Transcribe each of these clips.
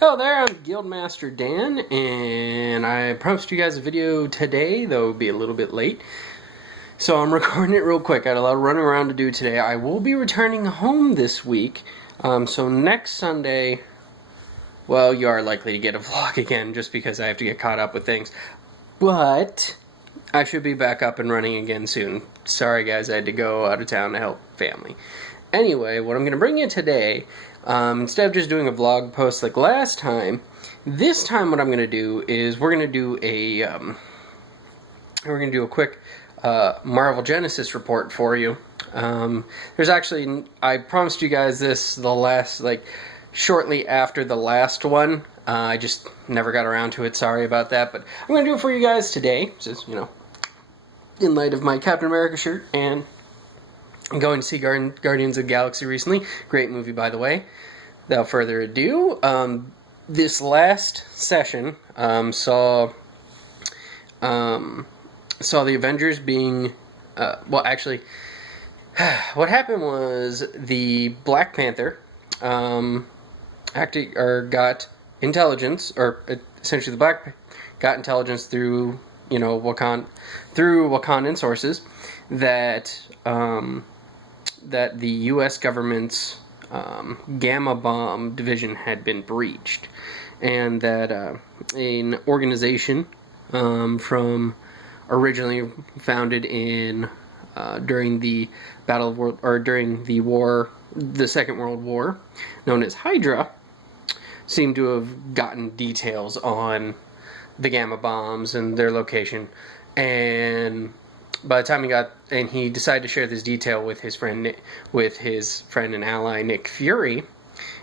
Hello there, I'm Guildmaster Dan, and I promised you guys a video today, though it would be a little bit late. So I'm recording it real quick. I had a lot of running around to do today. I will be returning home this week, so next Sunday, well, you are likely to get a vlog again, just because I have to get caught up with things. But I should be back up and running again soon. Sorry guys, I had to go out of town to help family. Anyway, what I'm going to bring you today, instead of just doing a vlog post like last time, this time what I'm going to do is we're going to do a quick Marvel Genesis report for you. There's actually, I promised you guys this shortly after the last one. I just never got around to it. Sorry about that, but I'm going to do it for you guys today, just, in light of my Captain America shirt and going to see Guardians of the Galaxy recently. Great movie, by the way. Without further ado, this last session saw the Avengers being... well, actually, what happened was the Black Panther got intelligence, or essentially the Black got intelligence through Wakandan sources that that the U.S. government's gamma bomb division had been breached, and that an organization from originally founded in during the Battle of World, or during the Second World War, known as Hydra, seemed to have gotten details on the gamma bombs and their location, and by the time he decided to share this detail with his friend and ally Nick Fury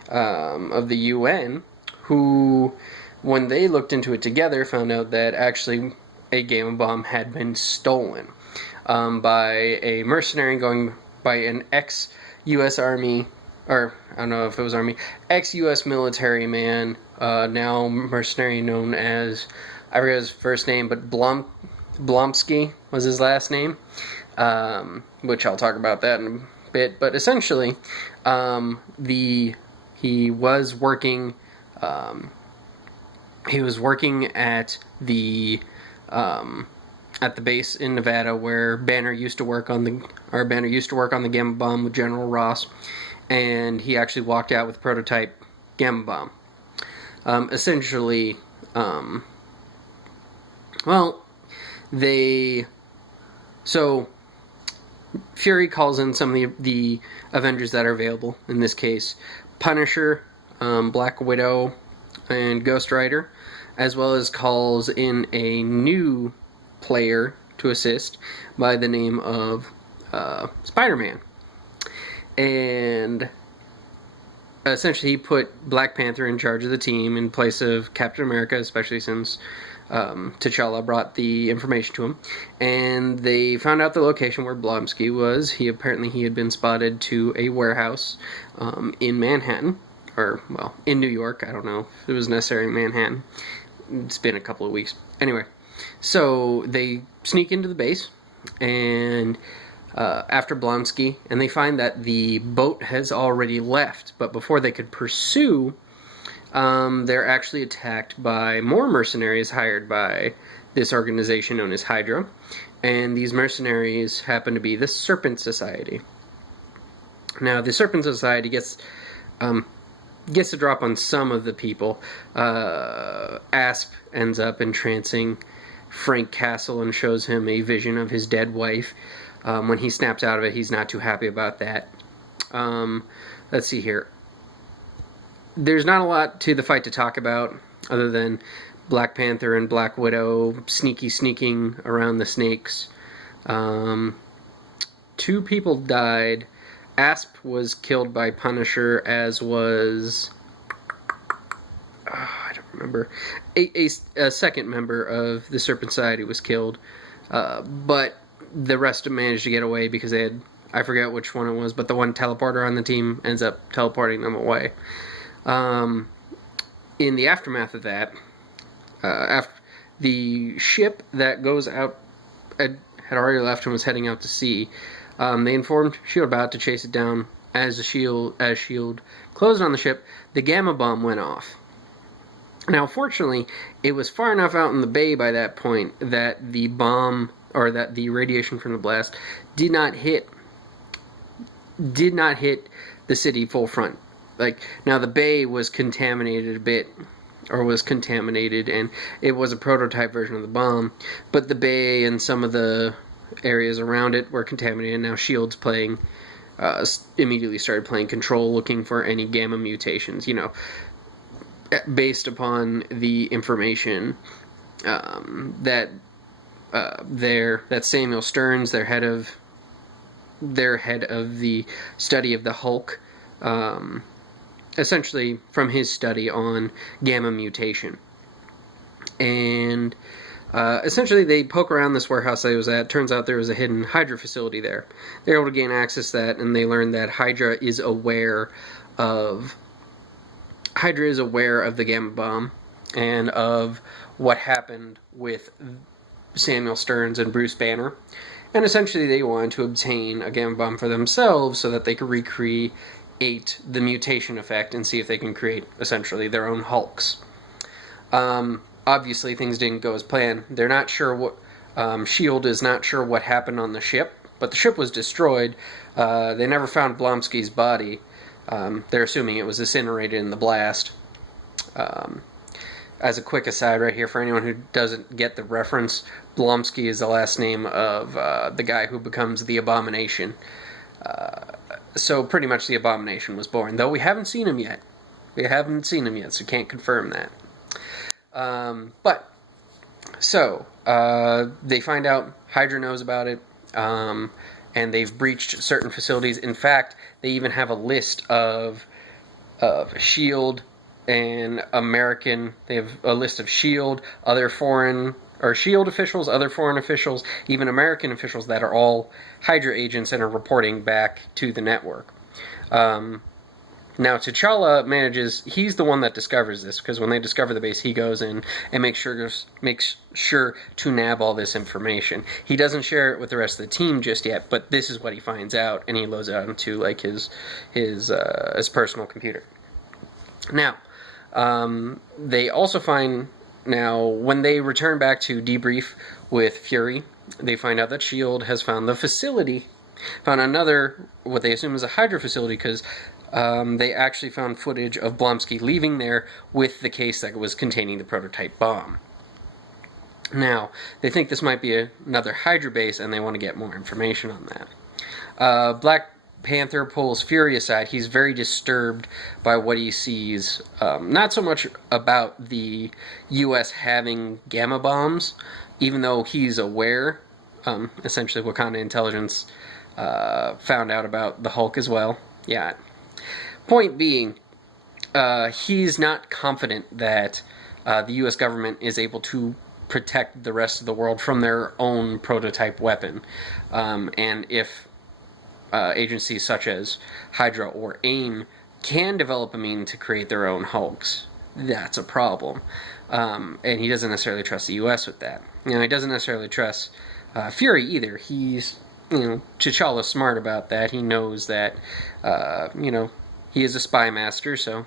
of the UN, who, when they looked into it together, found out that actually a gamma bomb had been stolen by a mercenary going by an ex-U.S. Army, or I don't know if it was Army, ex-U.S. military man, now mercenary, known as, I forget his first name, but Blomsky was his last name, which I'll talk about that in a bit. But essentially, he was working at the base in Nevada where Banner used to work on the gamma bomb with General Ross, and he actually walked out with prototype gamma bomb. Essentially, so Fury calls in some of the Avengers that are available, in this case Punisher, Black Widow, and Ghost Rider, as well as calls in a new player to assist by the name of Spider-Man. And essentially he put Black Panther in charge of the team in place of Captain America, especially since T'Challa brought the information to him, and they found out the location where Blomsky was. He had been spotted to a warehouse in Manhattan, or, well, in New York. I don't know if it was necessarily Manhattan. It's been a couple of weeks. Anyway, so they sneak into the base, and after Blomsky, and they find that the boat has already left, but before they could pursue, they're actually attacked by more mercenaries hired by this organization known as Hydra, and these mercenaries happen to be the Serpent Society. Now, the Serpent Society gets a drop on some of the people. Asp ends up entrancing Frank Castle and shows him a vision of his dead wife. When he snaps out of it, he's not too happy about that. Let's see here. There's not a lot to the fight to talk about, other than Black Panther and Black Widow sneaking around the snakes. 2 people died. Asp was killed by Punisher, as was... I don't remember. A second member of the Serpent Society was killed, but the rest managed to get away because they had... I forget which one it was, but the one teleporter on the team ends up teleporting them away. In the aftermath of that, after the ship that goes out had already left and was heading out to sea, they informed S.H.I.E.L.D. about to chase it down. As S.H.I.E.L.D. closed on the ship, the gamma bomb went off. Now, fortunately, it was far enough out in the bay by that point that the bomb, or that the radiation from the blast did not hit the city full front. Like, now the bay was contaminated a bit, or was contaminated, and it was a prototype version of the bomb, but the bay and some of the areas around it were contaminated. Now Shield's playing immediately started playing Control, looking for any gamma mutations, based upon the information that that Samuel Stearns, their head of the study of the Hulk, essentially from his study on gamma mutation. And essentially they poke around this warehouse that he was at. Turns out there was a hidden Hydra facility there. They're able to gain access to that, and they learn that Hydra is aware of the gamma bomb and of what happened with Samuel Stearns and Bruce Banner. And essentially they wanted to obtain a gamma bomb for themselves so that they could recreate the mutation effect and see if they can create essentially their own Hulks. Obviously things didn't go as planned. They're not sure what S.H.I.E.L.D. is not sure what happened on the ship, but the ship was destroyed. They never found Blonsky's body. They're assuming it was incinerated in the blast. As a quick aside right here, for anyone who doesn't get the reference, Blonsky is the last name of the guy who becomes the Abomination. So pretty much the Abomination was born, though we haven't seen him yet. So can't confirm that. They find out Hydra knows about it, and they've breached certain facilities. In fact, they even have a list of S.H.I.E.L.D. and American. They have a list of S.H.I.E.L.D., other foreign, or S.H.I.E.L.D. officials, other foreign officials, even American officials that are all Hydra agents and are reporting back to the network. Now, T'Challa he's the one that discovers this, because when they discover the base, he goes in and makes sure to nab all this information. He doesn't share it with the rest of the team just yet, but this is what he finds out, and he loads it onto like his personal computer. Now, they also find, when they return back to debrief with Fury, they find out that S.H.I.E.L.D. has found another, what they assume is a Hydra facility, because they actually found footage of Blonsky leaving there with the case that was containing the prototype bomb. Now, they think this might be another Hydra base, and they want to get more information on that. Black Panther pulls Fury aside. He's very disturbed by what he sees. Not so much about the U.S. having gamma bombs, even though he's aware. Essentially, Wakanda intelligence found out about the Hulk as well. Yeah. Point being, he's not confident that the U.S. government is able to protect the rest of the world from their own prototype weapon. And if agencies such as Hydra or AIM can develop a means to create their own Hulks, that's a problem. And he doesn't necessarily trust the U.S. with that. He doesn't necessarily trust Fury either. T'Challa's smart about that. He knows that, he is a spy master, so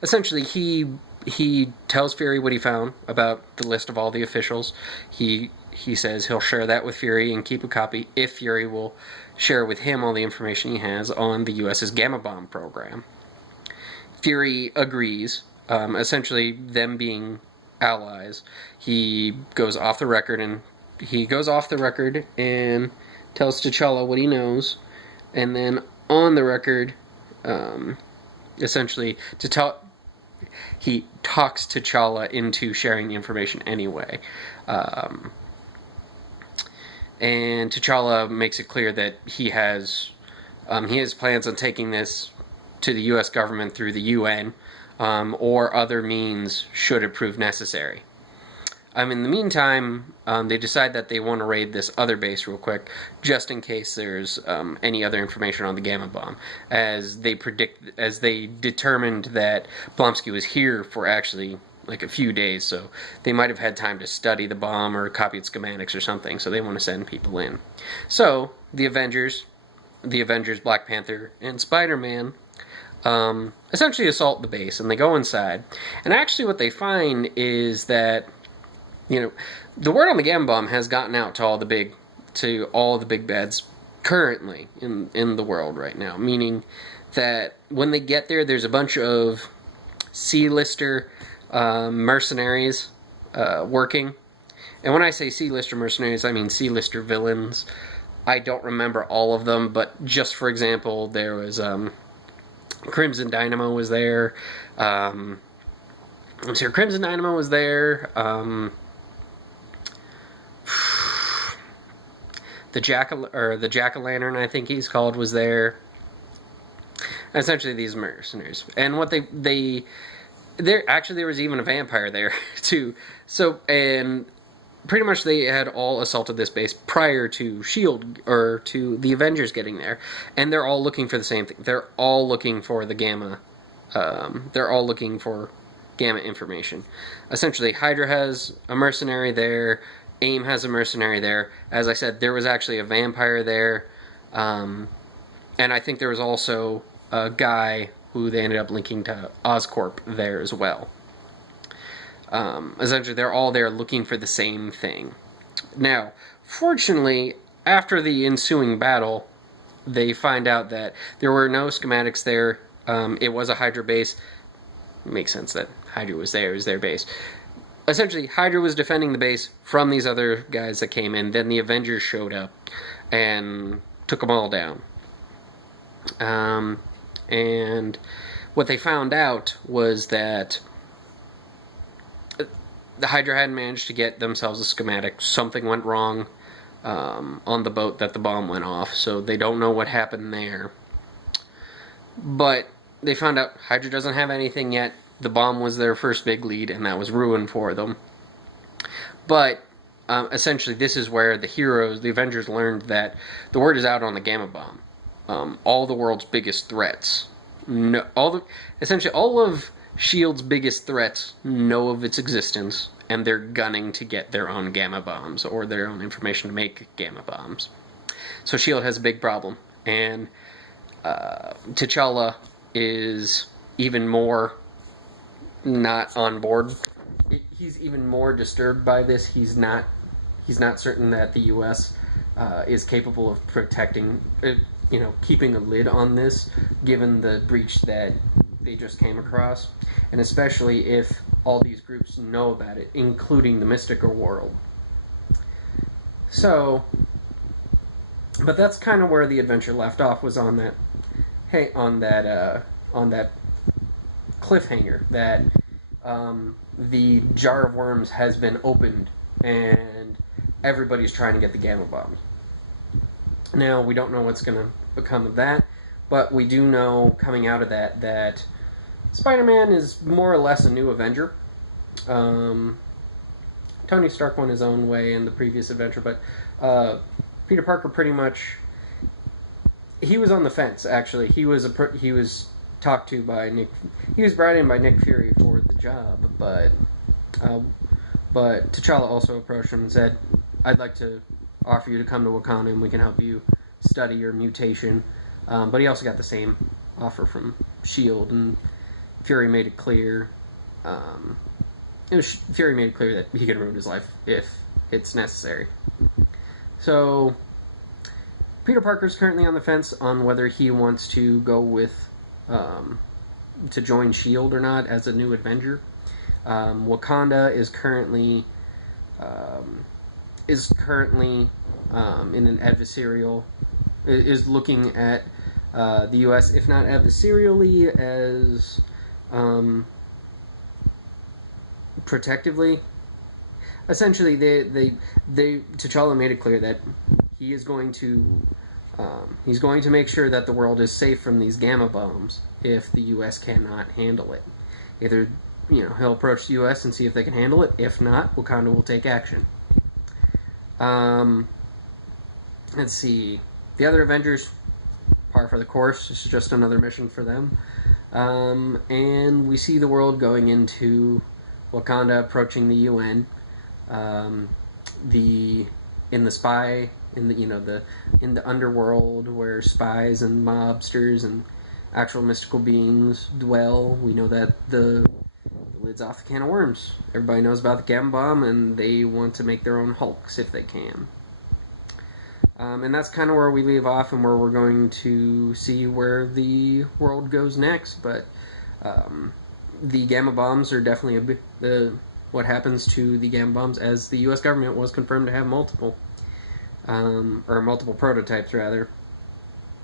essentially he tells Fury what he found about the list of all the officials. He says he'll share that with Fury and keep a copy if Fury will share with him all the information he has on the U.S.'s gamma bomb program. Fury agrees, essentially them being allies. He goes off the record and tells T'Challa what he knows, and then on the record, essentially, he talks T'Challa into sharing the information anyway. And T'Challa makes it clear that he has plans on taking this to the U.S. government through the UN, or other means should it prove necessary. In the meantime, they decide that they want to raid this other base real quick, just in case there's any other information on the gamma bomb, as they determined that Blonsky was here for actually like a few days, so they might have had time to study the bomb or copy its schematics or something, so they want to send people in. So, the Avengers, Black Panther, and Spider-Man essentially assault the base, and they go inside. And actually, what they find is that, the word on the Gamma Bomb has gotten out to all the big bads currently in the world right now. Meaning that when they get there, there's a bunch of C-lister mercenaries working. And when I say C-lister mercenaries, I mean C-lister villains. I don't remember all of them, but just for example, there was Crimson Dynamo was there. I'm sorry, Crimson Dynamo was there. The Jack-o'-lantern, I think he's called, was there. Essentially, these mercenaries, and what there was even a vampire there too. So, and pretty much they had all assaulted this base prior to Shield or to the Avengers getting there, and they're all looking for the same thing. They're all looking for the Gamma. They're all looking for Gamma information. Essentially, Hydra has a mercenary there. AIM has a mercenary there. As I said, there was actually a vampire there, and I think there was also a guy who they ended up linking to Oscorp there as well. Essentially, they're all there looking for the same thing. Now, fortunately, after the ensuing battle, they find out that there were no schematics there. It was a Hydra base. It makes sense that Hydra was there. It was their base. Essentially, Hydra was defending the base from these other guys that came in. Then the Avengers showed up and took them all down. And what they found out was that the Hydra hadn't managed to get themselves a schematic. Something went wrong on the boat that the bomb went off, so they don't know what happened there. But they found out Hydra doesn't have anything yet. The bomb was their first big lead, and that was ruin for them. But essentially, this is where the Avengers, learned that the word is out on the Gamma Bomb. All the world's biggest threats, essentially all of S.H.I.E.L.D.'s biggest threats know of its existence, and they're gunning to get their own Gamma Bombs, or their own information to make Gamma Bombs. So S.H.I.E.L.D. has a big problem, and T'Challa is even more not on board. He's even more disturbed by this. He's not certain that the U.S. Is capable of protecting, keeping a lid on this, given the breach that they just came across, and especially if all these groups know about it, including the mystical world. So, but that's kind of where the adventure left off, was on that cliffhanger that the jar of worms has been opened and everybody's trying to get the Gamma Bomb. Now, we don't know what's going to become of that, but we do know coming out of that Spider-Man is more or less a new Avenger. Tony Stark went his own way in the previous adventure, but Peter Parker pretty much, he was on the fence, actually. He was talked to by Nick. He was brought in by Nick Fury for the job, but T'Challa also approached him and said, "I'd like to offer you to come to Wakanda and we can help you study your mutation." But he also got the same offer from S.H.I.E.L.D., and Fury made it clear. Fury made it clear that he could ruin his life if it's necessary. So Peter Parker's currently on the fence on whether he wants to go with to join S.H.I.E.L.D. or not as a new Avenger. Wakanda is currently in an adversarial, is looking at the U.S., if not adversarially, as protectively. Essentially, T'Challa made it clear that he is going to make sure that the world is safe from these Gamma Bombs if the U.S. cannot handle it. Either, he'll approach the U.S. and see if they can handle it. If not, Wakanda will take action. Let's see. The other Avengers, par for the course. This is just another mission for them. And we see the world going into Wakanda approaching the UN. In the underworld where spies and mobsters and actual mystical beings dwell. We know that the lid's off the can of worms. Everybody knows about the Gamma Bomb, and they want to make their own Hulks if they can. And that's kind of where we leave off, and where we're going to see where the world goes next. But the Gamma Bombs are definitely what happens to the Gamma Bombs, as the U.S. government was confirmed to have multiple, or multiple prototypes rather.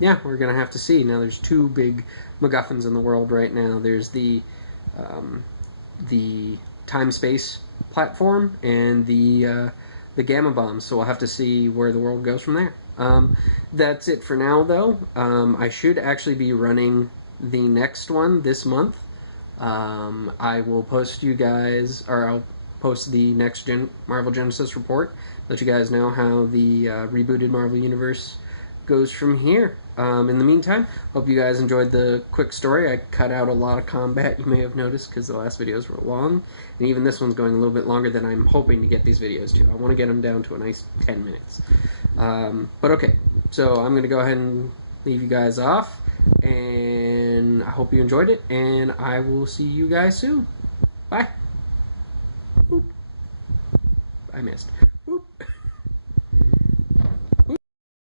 Yeah, we're gonna have to see. Now there's two big MacGuffins in the world right now. There's the time-space platform and the Gamma Bombs, so we'll have to see where the world goes from there. That's it for now, though. I should actually be running the next one this month. I will post you guys, or I'll post the next Marvel Genesis report, let you guys know how the rebooted Marvel Universe goes from here. In the meantime, hope you guys enjoyed the quick story. I cut out a lot of combat, you may have noticed, because the last videos were long, and even this one's going a little bit longer than I'm hoping to get these videos to. I want to get them down to a nice 10 minutes. But okay, so I'm going to go ahead and leave you guys off, and I hope you enjoyed it, and I will see you guys soon. Bye. Oop. I missed.